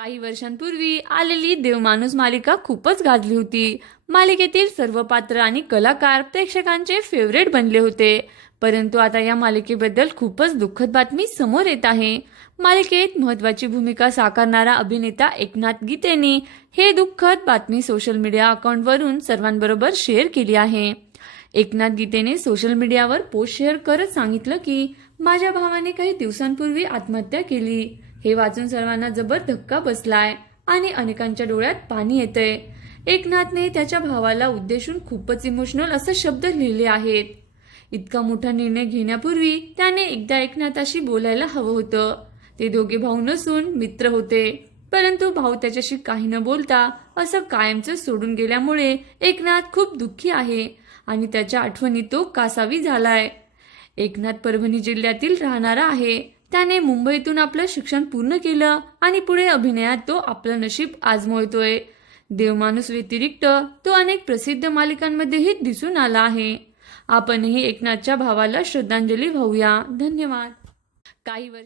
काही वर्षांपूर्वी आलेली देवमाणूस मालिका खूपच गाजली होती. मालिकेतील सर्व पात्र आणि कलाकार प्रेक्षकांचे फेवरेट बनले होते. परंतु आता या मालिकेबद्दल खूपच दुःखद बातमी समोर येत आहे. मालिकेत महत्वाची भूमिका साकारणारा अभिनेता एकनाथ गीतेने हे दुःखद बातमी सोशल मीडिया अकाउंटवरून सर्वांबरोबर शेअर केली आहे. एकनाथ गीतेने सोशल मीडियावर पोस्ट शेअर करत सांगितलं की माझ्या भावाने काही दिवसांपूर्वी आत्महत्या केली. हे वाचून सर्वांना जबर धक्का बसलाय आणि अनेकांच्या डोळ्यात पाणी येतंय. एकनाथने त्याच्या भावाला उद्देशून खूपच इमोशनल असे शब्द लिहिले आहेत. इतका मोठा निर्णय घेण्यापूर्वी त्याने एकदा एकनाथाशी बोलायला हवं होतं. ते दोघे भाऊ नसून मित्र होते. परंतु भाऊ त्याच्याशी काही न बोलता असं कायमचं सोडून गेल्यामुळे एकनाथ खूप दुःखी आहे आणि त्याच्या आठवणी तो कासावी झालाय. एकनाथ परभणी जिल्ह्यातील राहणारा आहे. त्याने मुंबईतून आपलं शिक्षण पूर्ण केलं आणि पुढे अभिनयात तो आपलं नशीब आजमवतोय. देवमाणूस व्यतिरिक्त तो अनेक प्रसिद्ध मालिकांमध्येही दिसून आला आहे. आपणही एकनाथच्या भावाला श्रद्धांजली वाहूया. धन्यवाद. काही वर्ष